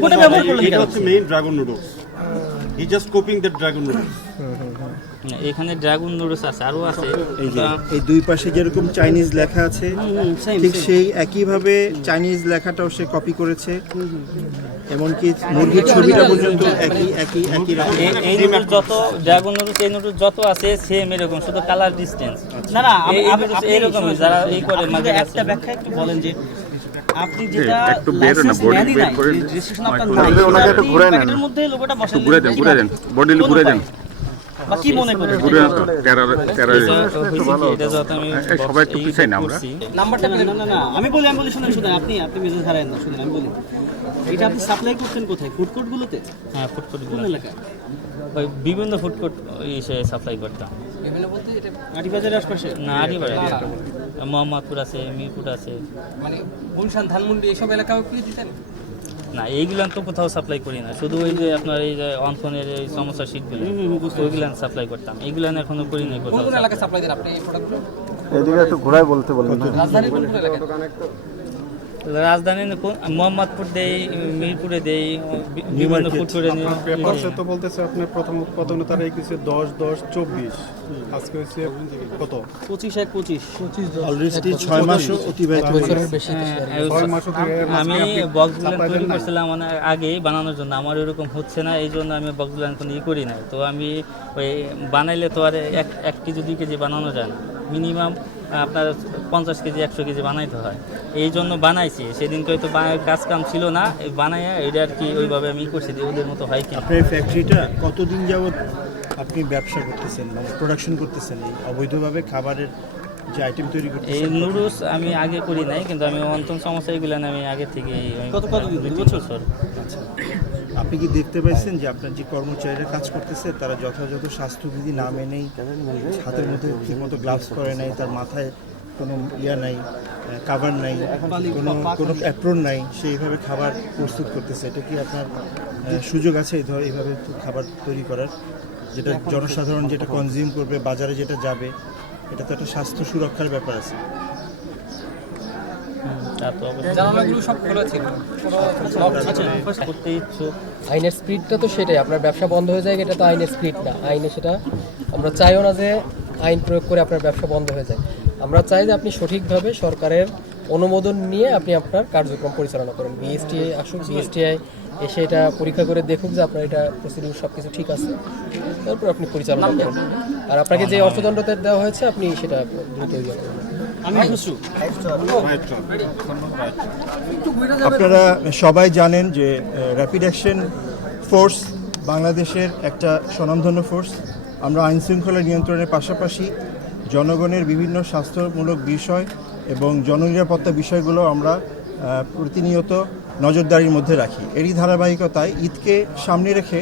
লোগোটা ব্যবহার করলেন এটা কেন? হচ্ছে main dragon noodles, he just copying the dragon noodles. এখানে ড্রাগন নুডলস আছে, আরও আছে। এই যে এই দুই পাশে যেরকম চাইনিজ লেখা আছে ঠিক সেই একইভাবে চাইনিজ লেখাটাও সে কপি করেছে, এমনকি মুরগির ছবিটা পর্যন্ত একই একই একই রকম। এই নুডলস যত ড্রাগন নুডলস, এই নুডলস যত আছে সেম এরকম, শুধু কালার ডিস্টেন্স। না না, এরকম যারা এই করে আমাকে একটা ব্যাখ্যা একটু বলেন যে আপনি যেটা লাইসেন্স নেনই নাই, রেজিস্ট্রেশন আপনার নাই, ওনাকে একটু ঘুরে নেন, প্যাকেটের মধ্যে লোগোটা বসান, ঘুরে দেন বডি ঘুরে দেন, বা কি মনে করেন? ঘুরে দেন তো এটা যত আমি সবাই একটু পিছাই না আমরা। নাম্বারটা না না না, আমি বলি শুনেন, আপনি মেজাজ হারায়েন না, শুনেন আমি বলি। এটা আপনি সাপ্লাই করতেন কোথায়? ফুড কোর্ট গুলোতে? হ্যাঁ, ফুড কোর্ট কোন এলাকায়? ওই বিভিন্ন ফুড কোর্ট এসে সাপ্লাই করতাম। বিভিন্ন বলতে এটা আটিবাজারের আশপাশে? না, আড়িবাড়ি মোহাম্মদপুর আছে, মিরপুর আছে, মানে গুলশান, ধানমন্ডি এইসব এলাকাও কি দিতেন? না এইগুলান তো কোথাও সাপ্লাই করি না, শুধু ওই যে আপনার এই যে অন্থনের এই সমস্যা শীটগুলো ওইগুলান সাপ্লাই করতাম, এইগুলান এখনো করি নাই কোথাও। কোন এলাকায় সাপ্লাই দেন আপনি এই প্রোডাক্টগুলো? এদিকে একটু ঘুরায় বলতে বলেন। রাজধানীর কোন এলাকায়? রাজধানী মোহাম্মদপুর দেই, মিরপুরে দেই, বিভিন্ন ফুড কোর্টে নিয়ে। পেপারসে তো বলতেছে আপনার প্রথম উৎপাদনে তারা কিছু 10-10-24, আজকে হচ্ছে কত 25 অলরেডি 6 মাসও অতিবাহিত হয়েছে। 6 মাসও থেকে আমি বক্সগুলো তৈরি করছিলাম মানে আগেই বানানোর জন্য, আমার এরকম হচ্ছে না, এই জন্য আমি বক্সগুলো এখন করি না। তো আমি ওই বানাইলে তো আর 1 কেজি 2 কেজি বানানো যায় না, মিনিমাম আপনার 50 কেজি 100 কেজি বানাইতে হয়। এই জন্য বানাইছি, সেদিন হয়তো কাজ কাম ছিল না, এই বানাইয়া এটা আর কি ওইভাবে আমি করছি যে ওদের মতো হয় কি। আপনার ফ্যাক্টরিটা কতদিন যাবত আপনি ব্যবসা করতেছেন, মানে প্রোডাকশন করতেছেন এই অবৈধভাবে খাবারের যে আইটেম তৈরি এই করতেছেন? নুডলস আমি আগে করি নাই, কিন্তু আমি অন্তম সমস্যা এগুলো আমি আগে থেকে কতদিন? 2-3 বছর। আচ্ছা, আপনি কি দেখতে পাইছেন যে আপনার যে কর্মচারীরা কাজ করতেছে তারা যথাযথ স্বাস্থ্যবিধি না মেনেই, হাতের মধ্যে ঠিকমতো গ্লাভস পরে নাই, তার মাথায় কোনো নাই, কাভার নাই, কোনো অ্যাপ্রন নাই, সেইভাবে খাবার প্রস্তুত করতেছে? এটা কি আপনার সুযোগ আছে এইভাবে খাবার তৈরি করার, যেটা জনসাধারণ যেটা কনজিউম করবে, বাজারে যেটা যাবে, এটা তো একটা স্বাস্থ্য সুরক্ষার ব্যাপার আছে। তা তো অবশ্যই জানালাগুলো সব খোলা ছিল, করতে ইচ্ছুক। আইনের স্পিরিটটা তো সেটাই, আপনার ব্যবসা বন্ধ হয়ে যায়, এটা তো আইনের স্পিরিট না। আইনে সেটা আমরা চাইও না যে আইন প্রয়োগ করে আপনার ব্যবসা বন্ধ হয়ে যায়। আমরা চাই যে আপনি সঠিকভাবে সরকারের অনুমোদন নিয়ে আপনি আপনার কার্যক্রম পরিচালনা করেন। বিএসটিআই আসুক, বিএসটিআই এসে এটা পরীক্ষা করে দেখুক যে আপনার এটা প্রসিডিউর সব কিছু ঠিক আছে, তারপর আপনি পরিচালনা করুন। আর আপনাকে যে অর্থদণ্ডটা দেওয়া হয়েছে আপনি সেটা দ্রুত ইয়ে করুন। আপনারা সবাই জানেন যে র্যাপিড অ্যাকশন ফোর্স বাংলাদেশের একটা স্বনামধন্য ফোর্স। আমরা আইন শৃঙ্খলা নিয়ন্ত্রণের পাশাপাশি জনগণের বিভিন্ন স্বাস্থ্যমূলক বিষয় এবং জননিরাপত্তা বিষয়গুলো আমরা প্রতিনিয়ত নজরদারির মধ্যে রাখি। এরই ধারাবাহিকতায় ঈদকে সামনে রেখে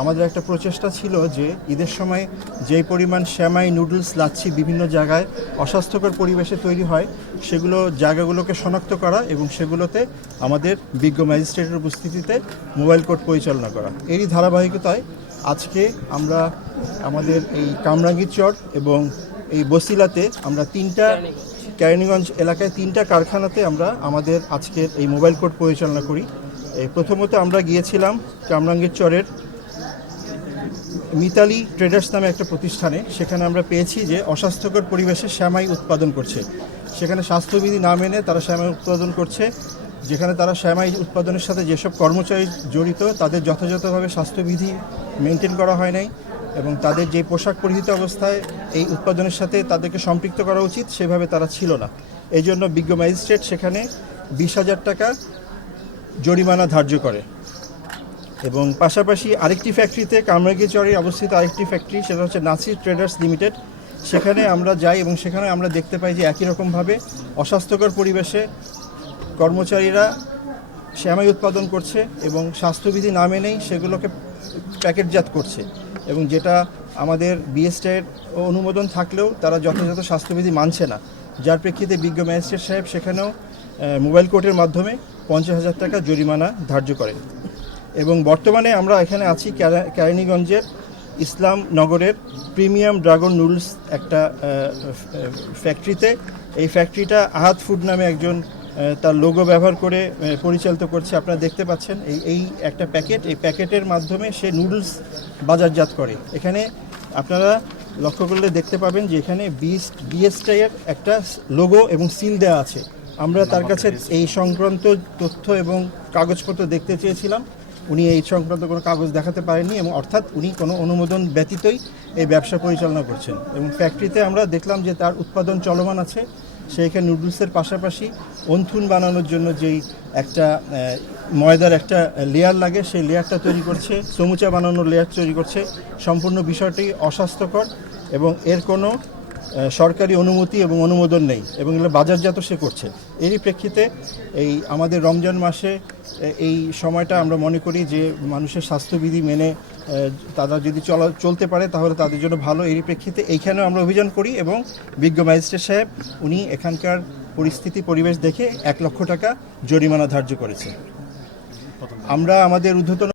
আমাদের একটা প্রচেষ্টা ছিল যে ঈদের সময় যেই পরিমাণ সেমাই, নুডলস, লাচ্ছি বিভিন্ন জায়গায় অস্বাস্থ্যকর পরিবেশে তৈরি হয়, সেগুলো জায়গাগুলোকে শনাক্ত করা এবং সেগুলোতে আমাদের বিজ্ঞ ম্যাজিস্ট্রেটের উপস্থিতিতে মোবাইল কোর্ট পরিচালনা করা। এরই ধারাবাহিকতায় আজকে আমরা আমাদের এই কামরাঙ্গীরচর এবং এই বসিলাতে আমরা 3টা কেরানীগঞ্জ এলাকায় 3টা কারখানাতে আমরা আমাদের আজকের এই মোবাইল কোর্ট পরিচালনা করি। এই প্রথমত আমরা গিয়েছিলাম কামরাঙ্গীরচরের মিতালি ট্রেডার্স নামে একটা প্রতিষ্ঠানে। সেখানে আমরা পেয়েছি যে অস্বাস্থ্যকর পরিবেশে শ্যামাই উৎপাদন করছে, সেখানে স্বাস্থ্যবিধি না মেনে তারা শ্যামাই উৎপাদন করছে, যেখানে তারা শ্যামাই উৎপাদনের সাথে যেসব কর্মচারী জড়িত তাদের যথাযথভাবে স্বাস্থ্যবিধি মেনটেন করা হয় নাই এবং তাদের যে পোশাক পরিহিত অবস্থায় এই উৎপাদনের সাথে তাদেরকে সম্পৃক্ত করা উচিত সেভাবে তারা ছিল না। এই জন্য বিজ্ঞ ম্যাজিস্ট্রেট সেখানে 20,000 টাকা জরিমানা ধার্য করে। এবং পাশাপাশি আরেকটি ফ্যাক্টরিতে, কামরাঙ্গীরচরে অবস্থিত আরেকটি ফ্যাক্টরি, সেটা হচ্ছে নাসির ট্রেডার্স লিমিটেড। সেখানে আমরা যাই এবং সেখানে আমরা দেখতে পাই যে একই রকমভাবে অস্বাস্থ্যকর পরিবেশে কর্মচারীরা শ্যামাই উৎপাদন করছে এবং স্বাস্থ্যবিধি না মেনেই সেগুলোকে প্যাকেটজাত করছে, এবং যেটা আমাদের বিএসটিআইয়ের অনুমোদন থাকলেও তারা যথাযথ স্বাস্থ্যবিধি মানছে না, যার প্রেক্ষিতে বিজ্ঞ ম্যাজিস্ট্রেট সাহেব সেখানেও মোবাইল কোর্টের মাধ্যমে 50,000 টাকা জরিমানা ধার্য করেন। এবং বর্তমানে আমরা এখানে আছি কেরানীগঞ্জের ইসলাম নগরের প্রিমিয়াম ড্রাগন নুডলস একটা ফ্যাক্টরিতে। এই ফ্যাক্টরিটা আহাদ ফুড নামে একজন তার লোগো ব্যবহার করে পরিচালিত করছে। আপনারা দেখতে পাচ্ছেন এই একটা প্যাকেট, এই প্যাকেটের মাধ্যমে সে নুডলস বাজারজাত করে। এখানে আপনারা লক্ষ্য করলে দেখতে পাবেন যে এখানে বিএসটিআইয়ের একটা লোগো এবং সিল দেওয়া আছে। আমরা তার কাছে এই সংক্রান্ত তথ্য এবং কাগজপত্র দেখতে চেয়েছিলাম, উনি এই সংক্রান্ত কোনো কাগজ দেখাতে পারেননি, এবং অর্থাৎ উনি কোনো অনুমোদন ব্যতীতই এই ব্যবসা পরিচালনা করছেন। এবং ফ্যাক্টরিতে আমরা দেখলাম যে তার উৎপাদন চলমান আছে। সেইখানে নুডলসের পাশাপাশি অন্থুন বানানোর জন্য যেই একটা ময়দার একটা লেয়ার লাগে, সেই লেয়ারটা তৈরি করছে, সমুচা বানানোর লেয়ার তৈরি করছে। সম্পূর্ণ বিষয়টি অস্বাস্থ্যকর এবং এর কোনো সরকারি অনুমতি এবং অনুমোদন নেই, এবং এগুলো বাজারজাত সে করছে। এরই প্রেক্ষিতে এই আমাদের রমজান মাসে এই সময়টা আমরা মনে করি যে মানুষের স্বাস্থ্যবিধি মেনে তারা যদি চলতে পারে তাহলে তাদের জন্য ভালো। এরই প্রেক্ষিতে এইখানেও আমরা অভিযান করি এবং বিজ্ঞ ম্যাজিস্ট্রেট সাহেব উনি এখানকার পরিবেশ দেখে 1 লক্ষ টাকা জরিমানা ধার্য করেছে। আমরা আমাদের ঊর্ধ্বতন